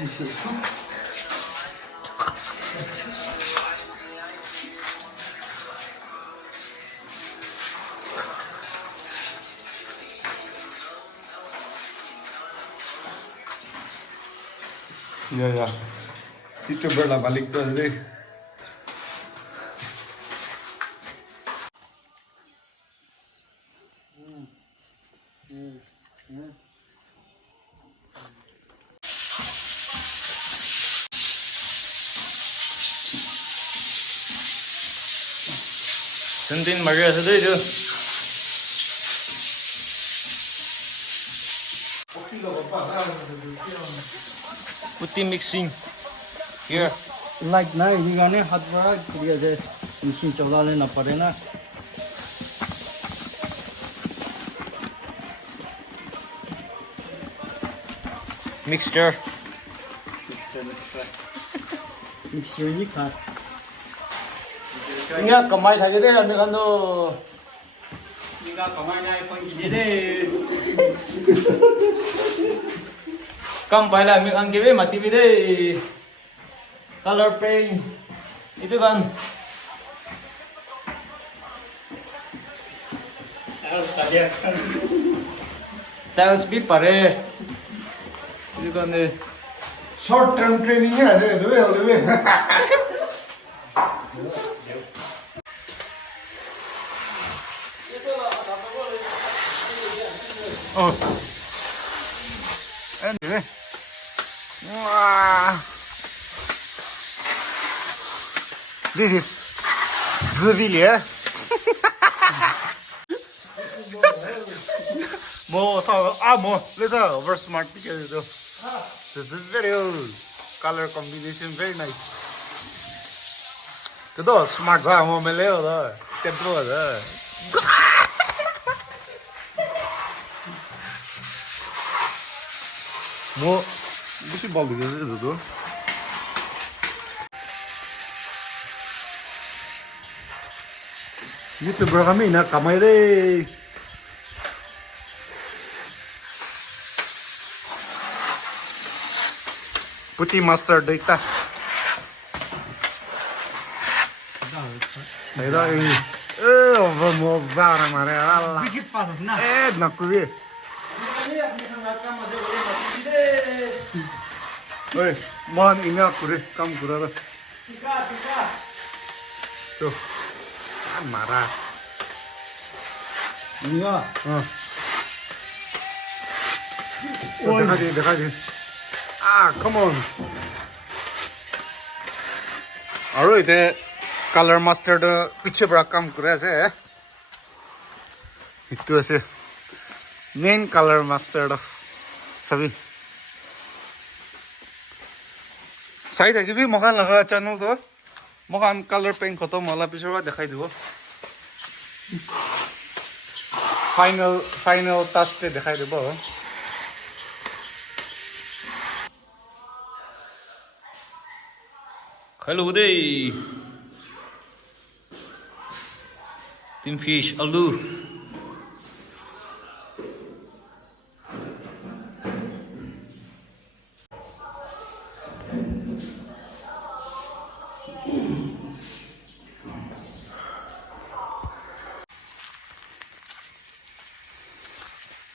Ya. YouTuber lah balik tuh deh. Sentin Maria sedih tu. Putih mixing. Here. Like na ini gane हाथ बड़ा क्रिया जे machine चला लेना पड़े ना Mixture. mixture ni खा Ingat kamay thagi deh, ane kan tuh. इंगा कमाई ना iPhone की दे Kam pala amik ang kibe mati bide. Color paint. Itu kan. Tiles भी परे. itu kan deh. Short term training ya sih itu ya lebih. Oh. Ini. Wah. This is Zivile. More so more later over smart because this is very color combination very nice. Kedo smart sa mo meleo da. Tempo da. Mo bir şey baldı gözü YouTuber kami na kamay deh. Putih mustard data. Ada ini. Vamos usar amarela. Biscuit पास ना Naku ye. Oi, man ini aku deh, kamu kurang. Tuh, marah. इंगा देखा दे. Ah, come on. Alright, the color mustard पीछे बड़ा काम कर रहा है. itu ऐसे main color mustard सभी. साइड है कि भी मकान लगा चैनल तो मकान color paint खत्म वाला पीछे वाला दिखाई दो. Final touch ते दिखाई दे बो. Hello deh. Tin fish alur.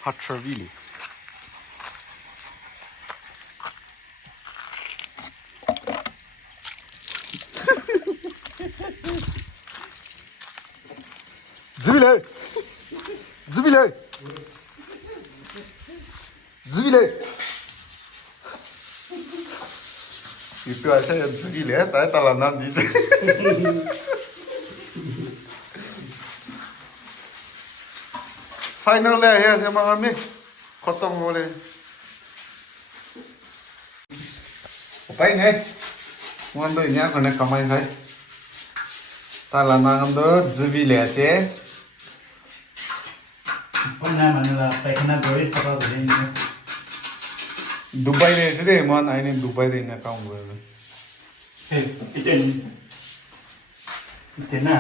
Hot Charvili. Zibile. Itu aja yang Zibile, tapi talanan di. Final deh ya sama kami. Khotong boleh. Apa ini? Mungkin ini aku nak kamai hai. Talanan itu Zibile aja. पन्ना मनला पैखना दोरी Sapa बजेंगे Dubai deh sih man, ini Dubai deh nak kamu boleh. इतना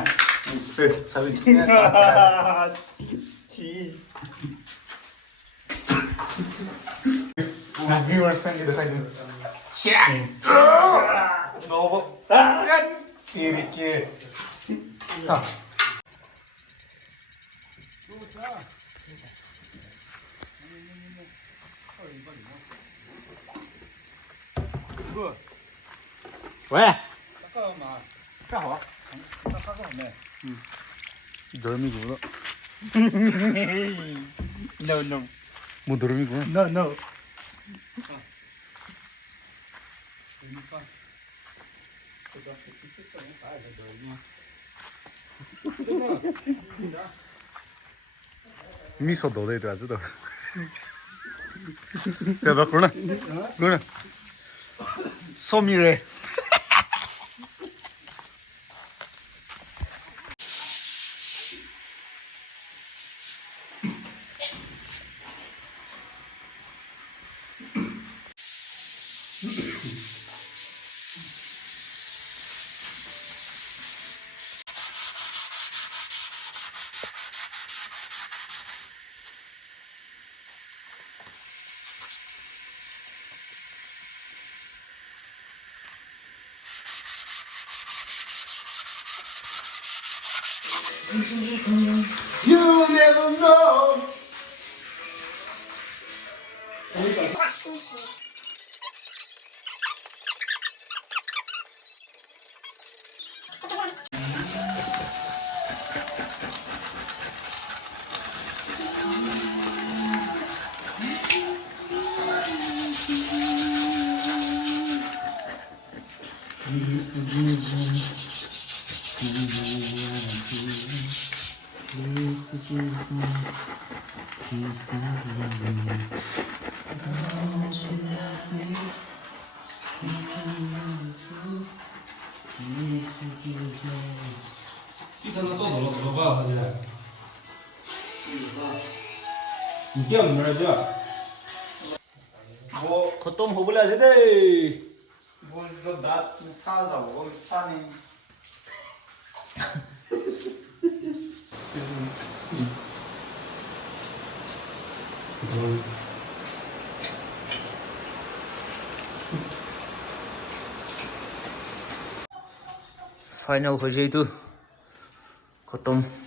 Sabi. ची Viewers kan kita kaji. 너무 이렇게. 왜? 잠깐만. 까 너미구나. No, no. 뭐 너미구나. No, no. 미소 넣어야 돼 아직도. 야, 나 그러나? 그러나? 소미래. You never know. 이게 뭐라죠? 뭐, 겉돔 호불라 세대. 뭐, 이거 나 사자 먹으면 싸네. 파이널 호제이도 겉돔.